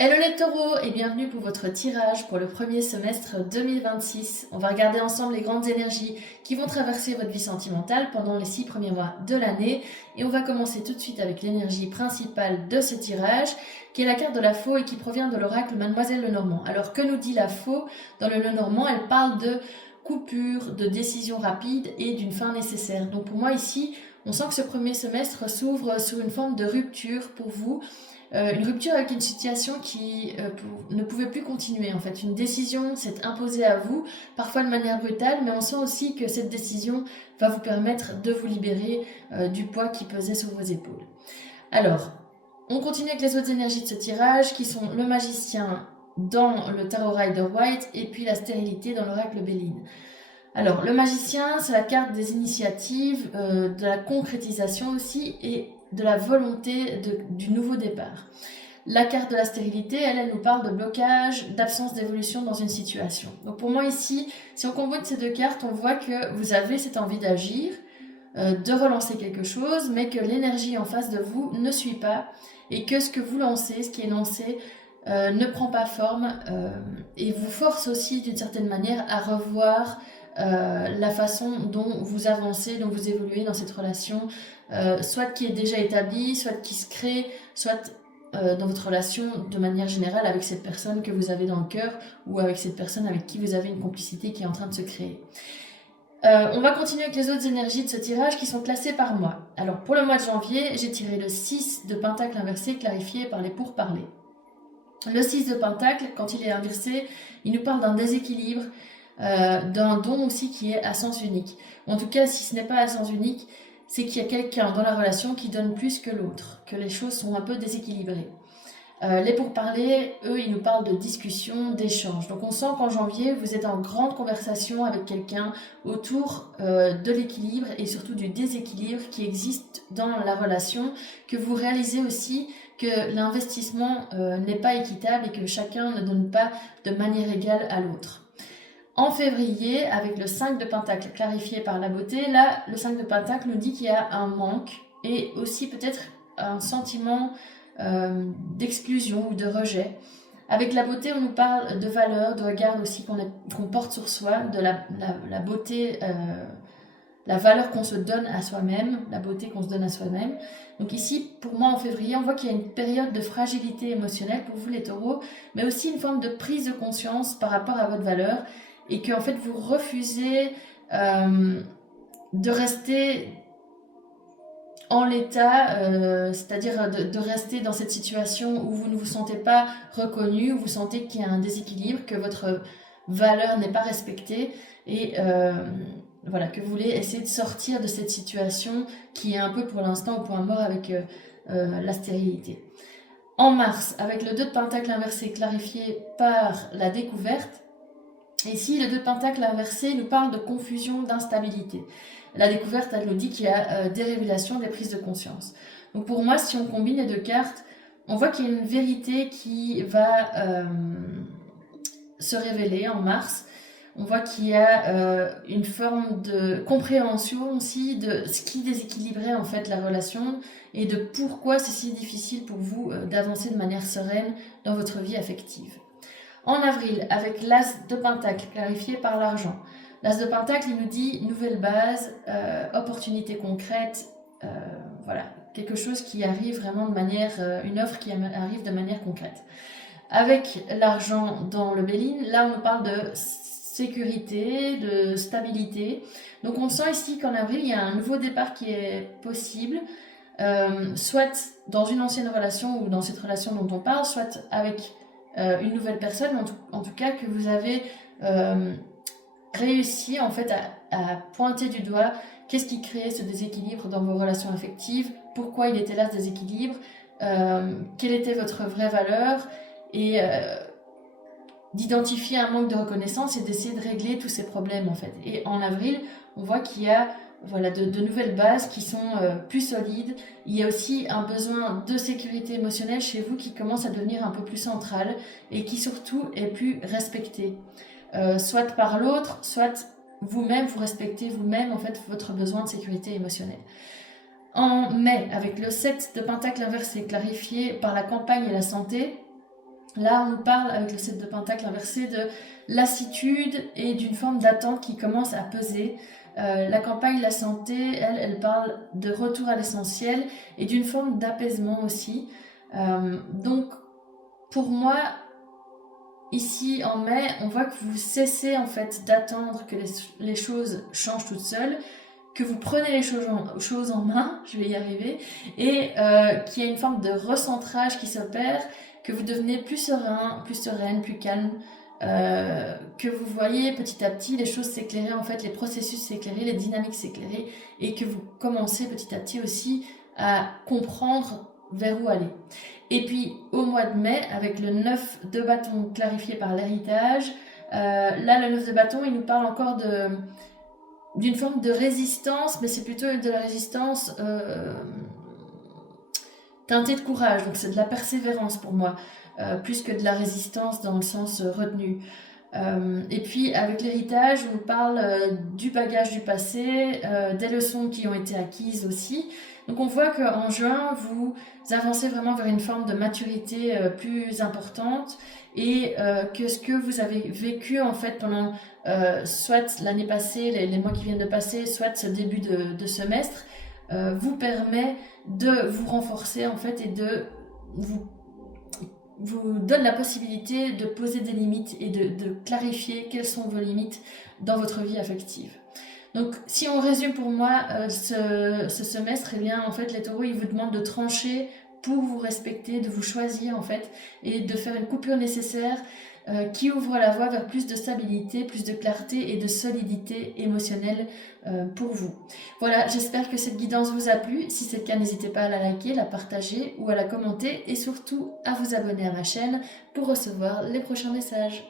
Hello les taureaux et bienvenue pour votre tirage pour le premier semestre 2026. On va regarder ensemble les grandes énergies qui vont traverser votre vie sentimentale pendant les 6 premiers mois de l'année. Et on va commencer tout de suite avec l'énergie principale de ce tirage, qui est la carte de la faux et qui provient de l'oracle Mademoiselle Lenormand. Alors que nous dit la faux? Dans le Lenormand, elle parle de coupure, de décision rapide et d'une fin nécessaire. Donc pour moi ici, on sent que ce premier semestre s'ouvre sur une forme de rupture pour vous. Une rupture avec une situation qui ne pouvait plus continuer en fait. Une décision s'est imposée à vous, parfois de manière brutale, mais on sent aussi que cette décision va vous permettre de vous libérer du poids qui pesait sur vos épaules. Alors, on continue avec les autres énergies de ce tirage qui sont le magicien dans le tarot Rider-Waite et puis la stérilité dans l'oracle Béline. Alors, le magicien, c'est la carte des initiatives, de la concrétisation aussi et de la volonté du nouveau départ. La carte de la stérilité, elle nous parle de blocage, d'absence d'évolution dans une situation. Donc pour moi ici, si on combine ces deux cartes, on voit que vous avez cette envie d'agir, de relancer quelque chose, mais que l'énergie en face de vous ne suit pas et que ce que vous lancez, ce qui est lancé, ne prend pas forme et vous force aussi d'une certaine manière à revoir la façon dont vous avancez, dont vous évoluez dans cette relation, soit qui est déjà établie, soit qui se crée, soit dans votre relation de manière générale avec cette personne que vous avez dans le cœur ou avec cette personne avec qui vous avez une complicité qui est en train de se créer. On va continuer avec les autres énergies de ce tirage qui sont classées par mois. Alors pour le mois de janvier, j'ai tiré le 6 de pentacle inversé clarifié par les pourparlers. Le 6 de pentacle, quand il est inversé, il nous parle d'un déséquilibre, d'un don aussi qui est à sens unique. En tout cas, si ce n'est pas à sens unique, c'est qu'il y a quelqu'un dans la relation qui donne plus que l'autre, que les choses sont un peu déséquilibrées. Les pourparlers, eux, ils nous parlent de discussion, d'échange. Donc on sent qu'en janvier, vous êtes en grande conversation avec quelqu'un autour de l'équilibre et surtout du déséquilibre qui existe dans la relation, que vous réalisez aussi que l'investissement n'est pas équitable et que chacun ne donne pas de manière égale à l'autre. En février, avec le 5 de pentacle clarifié par la beauté, là, le 5 de pentacle nous dit qu'il y a un manque et aussi peut-être un sentiment d'exclusion ou de rejet. Avec la beauté, on nous parle de valeur, de regard aussi qu'on porte sur soi, de la beauté, la valeur qu'on se donne à soi-même, la beauté qu'on se donne à soi-même. Donc ici, pour moi, en février, on voit qu'il y a une période de fragilité émotionnelle pour vous les taureaux, mais aussi une forme de prise de conscience par rapport à votre valeur et que en fait, vous refusez de rester en l'état, c'est-à-dire de rester dans cette situation où vous ne vous sentez pas reconnu, où vous sentez qu'il y a un déséquilibre, que votre valeur n'est pas respectée et voilà, que vous voulez essayer de sortir de cette situation qui est un peu pour l'instant au point mort avec la stérilité. En mars, avec le 2 de pentacle inversé clarifié par la découverte, ici le 2 de pentacle inversé nous parle de confusion, d'instabilité. La découverte, elle nous dit qu'il y a des révélations, des prises de conscience. Donc pour moi, si on combine les deux cartes, on voit qu'il y a une vérité qui va se révéler en mars. On voit qu'il y a une forme de compréhension aussi de ce qui déséquilibrait en fait la relation et de pourquoi c'est si difficile pour vous d'avancer de manière sereine dans votre vie affective. En avril, avec l'As de Pentacle clarifié par l'argent, l'As de Pentacle, il nous dit nouvelle base, opportunité concrète, voilà, quelque chose qui arrive vraiment de manière, une offre qui arrive de manière concrète. Avec l'argent dans le Béline, là on nous parle de sécurité, de stabilité. Donc on sent ici qu'en avril, il y a un nouveau départ qui est possible, soit dans une ancienne relation ou dans cette relation dont on parle, soit avec une nouvelle personne, en tout cas que vous avez réussi en fait à pointer du doigt qu'est-ce qui créait ce déséquilibre dans vos relations affectives, pourquoi il était là ce déséquilibre, quelle était votre vraie valeur et d'identifier un manque de reconnaissance et d'essayer de régler tous ces problèmes en fait. Et en avril, on voit qu'il y a voilà, de nouvelles bases qui sont plus solides. Il y a aussi un besoin de sécurité émotionnelle chez vous qui commence à devenir un peu plus central et qui surtout est plus respecté. Soit par l'autre, soit vous-même, vous respectez vous-même en fait votre besoin de sécurité émotionnelle. En mai, avec le 7 de pentacle inversé clarifié par la campagne et la santé, Là, on nous parle, avec le 7 de Pentacle inversé, de lassitude et d'une forme d'attente qui commence à peser. La campagne, la santé, elle parle de retour à l'essentiel et d'une forme d'apaisement aussi. Donc, pour moi, ici en mai, on voit que vous cessez en fait d'attendre que les choses changent toutes seules, que vous prenez les choses en main, je vais y arriver, et qu'il y a une forme de recentrage qui s'opère, que vous devenez plus serein, plus sereine, plus calme, que vous voyez petit à petit les choses s'éclairer, en fait, les processus s'éclairer, les dynamiques s'éclairer, et que vous commencez petit à petit aussi à comprendre vers où aller. Et puis au mois de mai, avec le 9 de bâton clarifié par l'héritage, là le 9 de bâton, il nous parle encore d'une forme de résistance, mais c'est plutôt de la résistance teintée de courage, donc c'est de la persévérance pour moi, plus que de la résistance dans le sens retenu. Et puis avec l'héritage, on nous parle du bagage du passé, des leçons qui ont été acquises aussi. Donc on voit qu'en juin, vous avancez vraiment vers une forme de maturité plus importante et que ce que vous avez vécu en fait pendant soit l'année passée, les mois qui viennent de passer, soit ce début de semestre, vous permet de vous renforcer en fait et de vous donne la possibilité de poser des limites et de clarifier quelles sont vos limites dans votre vie affective. Donc, si on résume pour moi ce semestre, eh bien, en fait, les taureaux, ils vous demandent de trancher pour vous respecter, de vous choisir, en fait, et de faire une coupure nécessaire qui ouvre la voie vers plus de stabilité, plus de clarté et de solidité émotionnelle pour vous. Voilà, j'espère que cette guidance vous a plu. Si c'est le cas, n'hésitez pas à la liker, la partager ou à la commenter et surtout à vous abonner à ma chaîne pour recevoir les prochains messages.